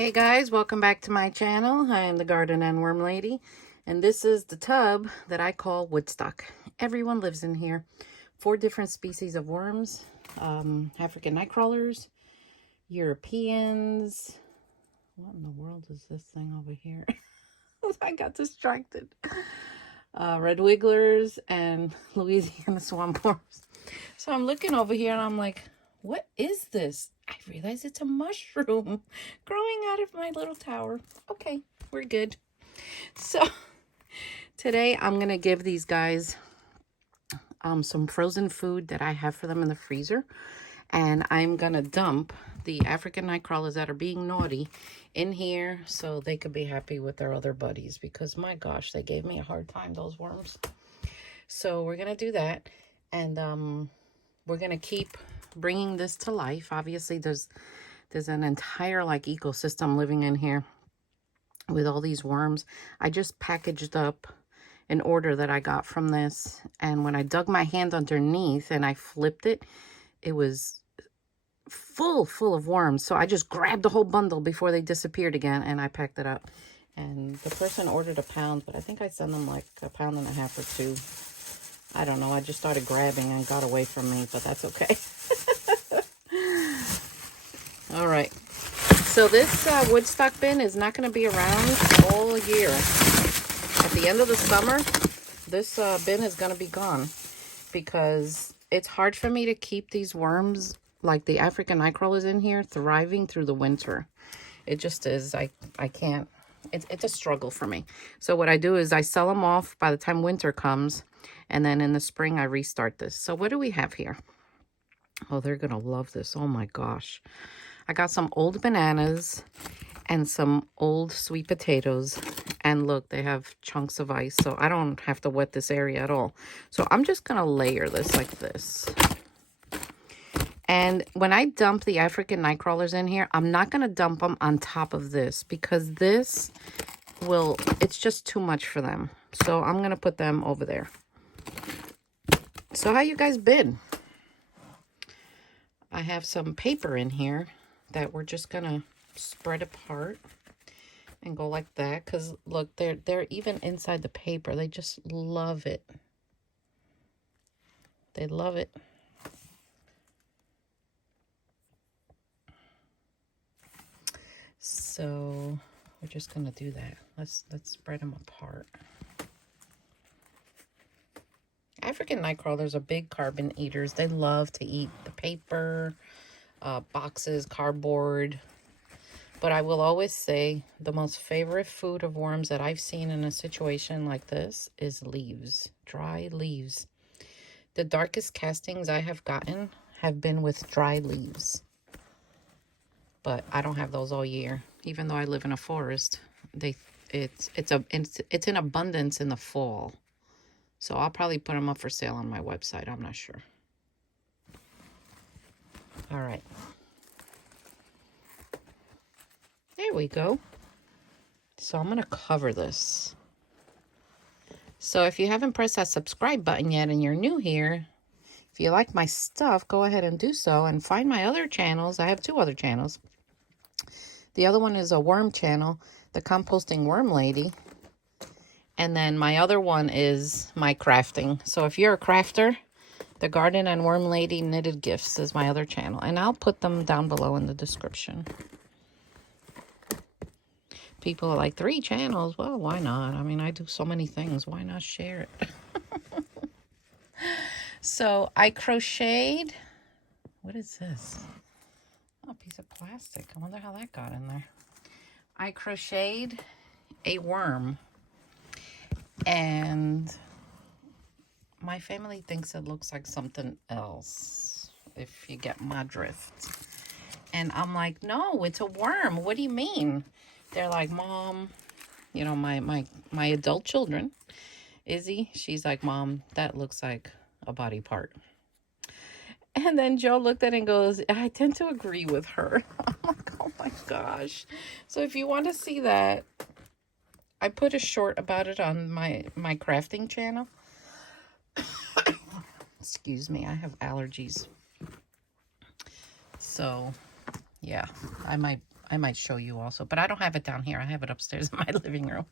Hey guys, welcome back to my channel. I am the Garden and Worm Lady, and this is the tub that I call Woodstock. Everyone lives in here. 4 different species of worms, African night crawlers, Europeans. What in the world is this thing over here? I got distracted. Red wigglers and Louisiana swamp worms. So I'm looking over here and I'm like, what is this? I realize it's a mushroom growing out of my little tower. Okay, we're good. So today I'm going to give these guys some frozen food that I have for them in the freezer. And I'm going to dump the African night crawlers that are being naughty in here so they could be happy with their other buddies. Because my gosh, they gave me a hard time, those worms. So we're going to do that. And we're going to keep bringing this to life. Obviously, there's an entire like ecosystem living in here with all these worms. I just packaged up an order that I got from this, and when I dug my hand underneath and I flipped it, it was full of worms. So I just grabbed the whole bundle before they disappeared again, and I packed it up. And the person ordered a pound, but I think I sent them like 1.5 pounds or 2. I don't know. I just started grabbing and got away from me, but that's okay. All right. So this Woodstock bin is not going to be around all year. At the end of the summer, this bin is going to be gone because it's hard for me to keep these worms, like the African night crawlers in here, thriving through the winter. It just is. I can't. It's a struggle for me. So what I do is I sell them off by the time winter comes, and then in the spring I restart this. So what do we have here? Oh, they're going to love this. Oh my gosh. I got some old bananas and some old sweet potatoes. And look, they have chunks of ice, so I don't have to wet this area at all. So I'm just going to layer this like this. And when I dump the African night crawlers in here, I'm not going to dump them on top of this because this will, it's just too much for them. So I'm going to put them over there. So how you guys been? I have some paper in here that we're just going to spread apart and go like that, because look, they're even inside the paper. They just love it. They love it. So we're just gonna do that. Let's spread them apart. African night crawlers are big carbon eaters. They love to eat the paper, boxes, cardboard. But I will always say the most favorite food of worms that I've seen in a situation like this is leaves, dry leaves. The darkest castings I have gotten have been with dry leaves. But I don't have those all year. Even though I live in a forest, it's in abundance in the fall. So I'll probably put them up for sale on my website. I'm not sure. All right. There we go. So I'm going to cover this. So if you haven't pressed that subscribe button yet and you're new here, if you like my stuff, go ahead and do so and find my other channels. I have 2 other channels. The other one is a worm channel, the Composting Worm Lady. And then my other one is my crafting. So if you're a crafter, the Garden and Worm Lady Knitted Gifts is my other channel. And I'll put them down below in the description. People are like, 3 channels? Well, why not? I mean, I do so many things. Why not share it? So I crocheted. What is this? Oh, a piece of plastic. I wonder how that got in there. I crocheted a worm. And my family thinks it looks like something else, if you get my drift. And I'm like, no, it's a worm. What do you mean? They're like, Mom, you know, my adult children, Izzy, she's like, Mom, that looks like a body part. And then Joe looked at it and goes, I tend to agree with her. I'm like, oh my gosh. So if you want to see that, I put a short about it on my crafting channel. Excuse me, I have allergies. So, yeah, I might I might show you also, but I don't have it down here. I have it upstairs in my living room.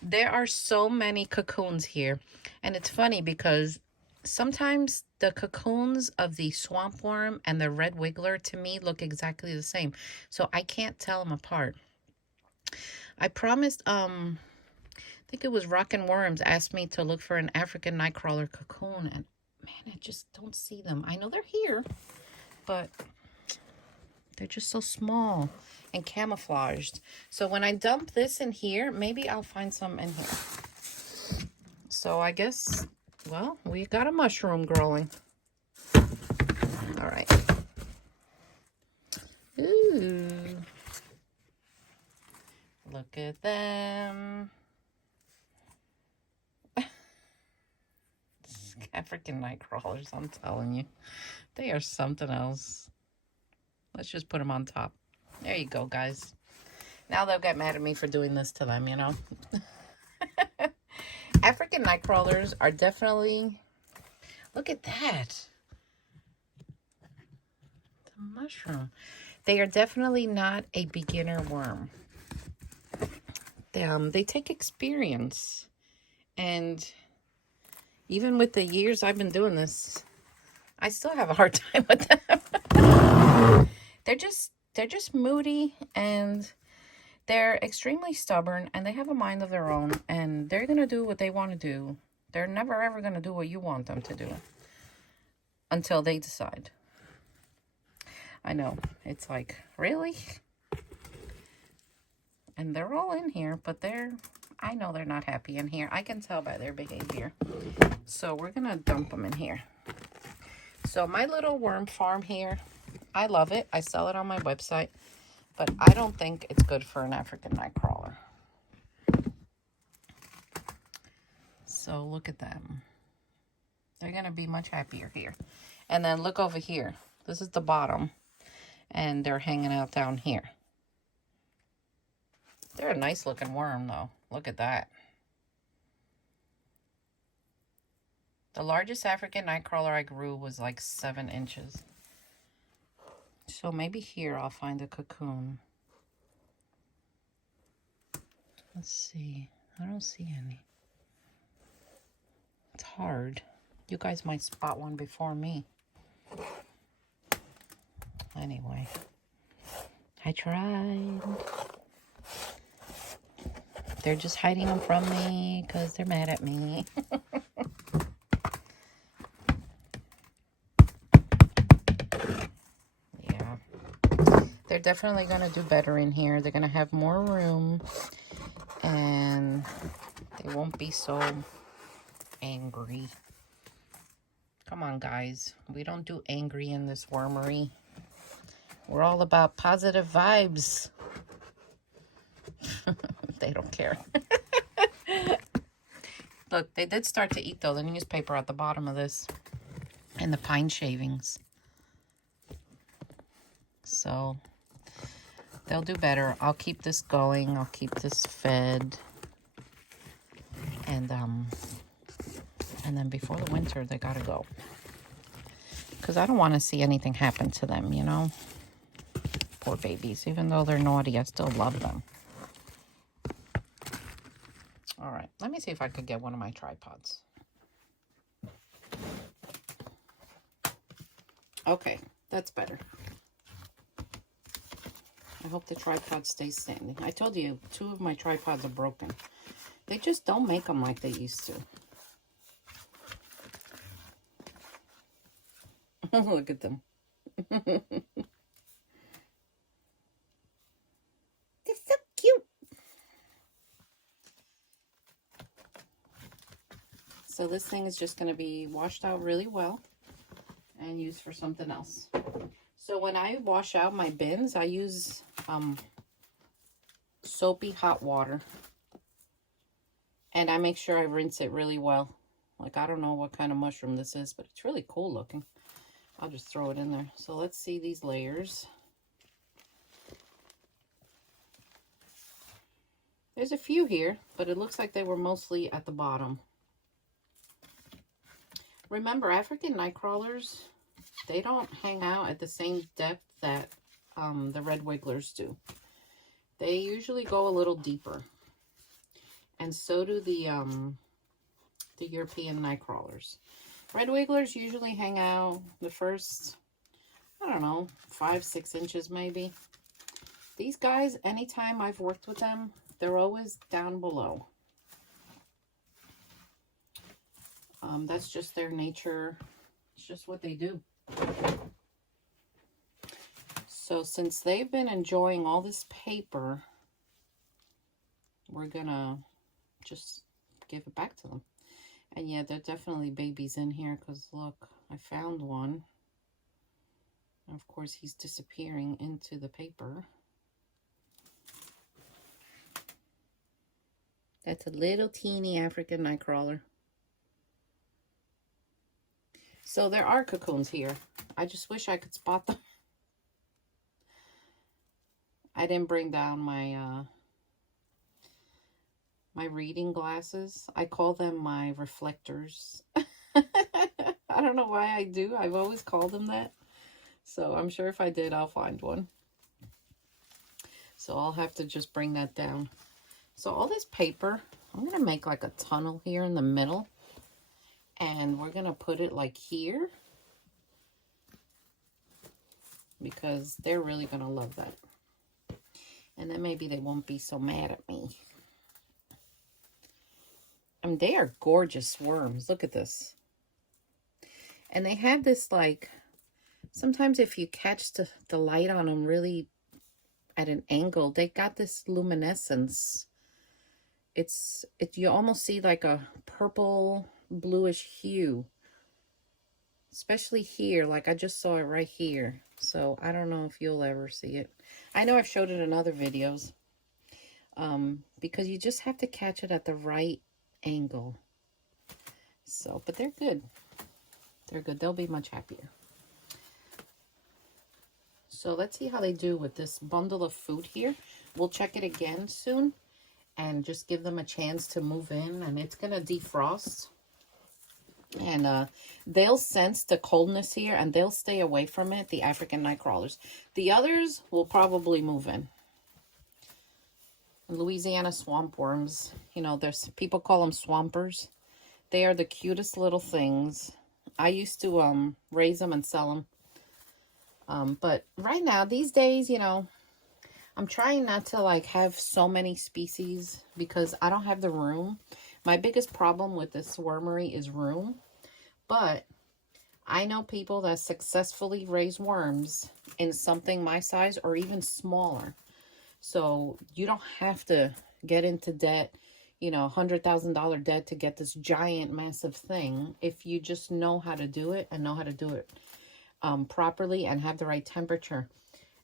There are so many cocoons here. And it's funny because sometimes the cocoons of the swamp worm and the red wiggler to me look exactly the same. So I can't tell them apart. I promised, I think it was Rockin' Worms asked me to look for an African nightcrawler cocoon. And man, I just don't see them. I know they're here, but they're just so small and camouflaged. So when I dump this in here, maybe I'll find some in here. So I guess, well, we got a mushroom growing. All right. Ooh. Look at them. African night crawlers, I'm telling you. They are something else. Let's just put them on top. There you go, guys. Now they'll get mad at me for doing this to them, you know. African night crawlers are definitely... Look at that. The mushroom. They are definitely not a beginner worm. They take experience. And even with the years I've been doing this, I still have a hard time with them. They're just moody, and they're extremely stubborn, and they have a mind of their own, and they're going to do what they want to do. They're never ever going to do what you want them to do until they decide. I know. It's like, really? And they're all in here, but I know they're not happy in here. I can tell by their behavior. So we're going to dump them in here. So my little worm farm here, I love it. I sell it on my website, but I don't think it's good for an African nightcrawler. So look at them. They're going to be much happier here. And then look over here. This is the bottom, and they're hanging out down here. They're a nice looking worm though. Look at that. The largest African nightcrawler I grew was like 7 inches. So maybe here I'll find a cocoon. Let's see. I don't see any. It's hard. You guys might spot one before me. Anyway, I tried. They're just hiding them from me because they're mad at me. Yeah. They're definitely going to do better in here. They're going to have more room. And they won't be so angry. Come on, guys. We don't do angry in this wormery. We're all about positive vibes. They don't care. Look, they did start to eat, though, the newspaper at the bottom of this. And the pine shavings. So, they'll do better. I'll keep this going. I'll keep this fed. And then before the winter, they gotta go. Because I don't want to see anything happen to them, you know? Poor babies. Even though they're naughty, I still love them. All right, let me see if I could get one of my tripods. Okay, that's better. I hope the tripod stays standing. I told you, 2 of my tripods are broken. They just don't make them like they used to. Look at them. They're so cute. So this thing is just going to be washed out really well and used for something else. So when I wash out my bins, I use soapy hot water. And I make sure I rinse it really well. Like, I don't know what kind of mushroom this is, but it's really cool looking. I'll just throw it in there. So let's see these layers. There's a few here, but it looks like they were mostly at the bottom. Remember, African night crawlers, they don't hang out at the same depth that the red wigglers do. They usually go a little deeper. And so do the European night crawlers. Red wigglers usually hang out the first, I don't know, 5-6 inches maybe. These guys, anytime I've worked with them, they're always down below. That's just their nature. It's just what they do. So since they've been enjoying all this paper, we're gonna just give it back to them. And yeah, there are definitely babies in here because look, I found one. And of course, he's disappearing into the paper. That's a little teeny African nightcrawler. So there are cocoons here. I just wish I could spot them. I didn't bring down my my reading glasses. I call them my reflectors. I don't know why I do. I've always called them that. So I'm sure if I did, I'll find one. So I'll have to just bring that down. So all this paper, I'm going to make like a tunnel here in the middle. And we're going to put it like here. Because they're really going to love that. And then maybe they won't be so mad at me. I mean, they are gorgeous worms. Look at this. And they have this like, sometimes if you catch the light on them really at an angle, they got this luminescence. You almost see like a purple bluish hue. Especially here, like I just saw it right here. So I don't know if you'll ever see it. I know I've showed it in other videos. Because you just have to catch it at the right angle. So, but they're good. They're good. They'll be much happier. So let's see how they do with this bundle of food here. We'll check it again soon and just give them a chance to move in, and it's going to defrost. And they'll sense the coldness here and they'll stay away from it, the African night crawlers. The others will probably move in. Louisiana swamp worms, you know, there's people call them swampers. They are the cutest little things. I used to raise them and sell them. But right now, these days, you know, I'm trying not to like have so many species because I don't have the room. My biggest problem with this wormery is room. But I know people that successfully raise worms in something my size or even smaller. So you don't have to get into debt, you know, $100,000 debt to get this giant, massive thing. If you just know how to do it and know how to do it properly and have the right temperature,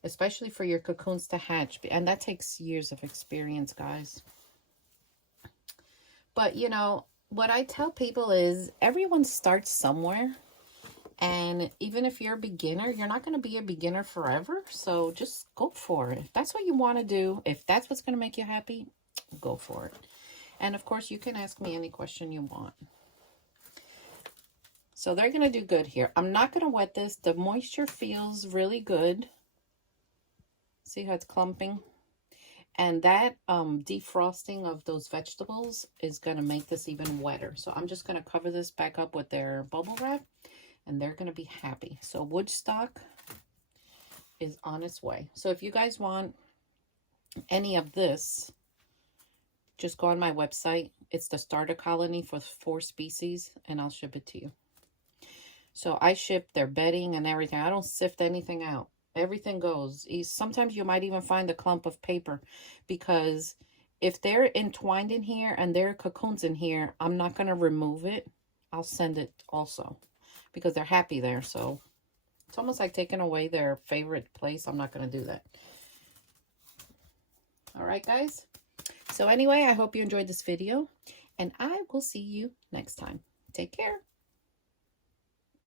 especially for your cocoons to hatch. And that takes years of experience, guys. But, you know, what I tell people is everyone starts somewhere. And even if you're a beginner, you're not going to be a beginner forever. So just go for it. If that's what you want to do, if that's what's going to make you happy, go for it. And of course, you can ask me any question you want. So they're going to do good here. I'm not going to wet this. The moisture feels really good. See how it's clumping? And that defrosting of those vegetables is going to make this even wetter. So I'm just going to cover this back up with their bubble wrap. And they're going to be happy. So Woodstock is on its way. So if you guys want any of this, just go on my website. It's the starter colony for 4 species. And I'll ship it to you. So I ship their bedding and everything. I don't sift anything out. Everything goes. Sometimes you might even find a clump of paper. Because if they're entwined in here and there are cocoons in here, I'm not going to remove it. I'll send it also. Because they're happy there. So it's almost like taking away their favorite place. I'm not going to do that. All right, guys. So anyway, I hope you enjoyed this video. And I will see you next time. Take care.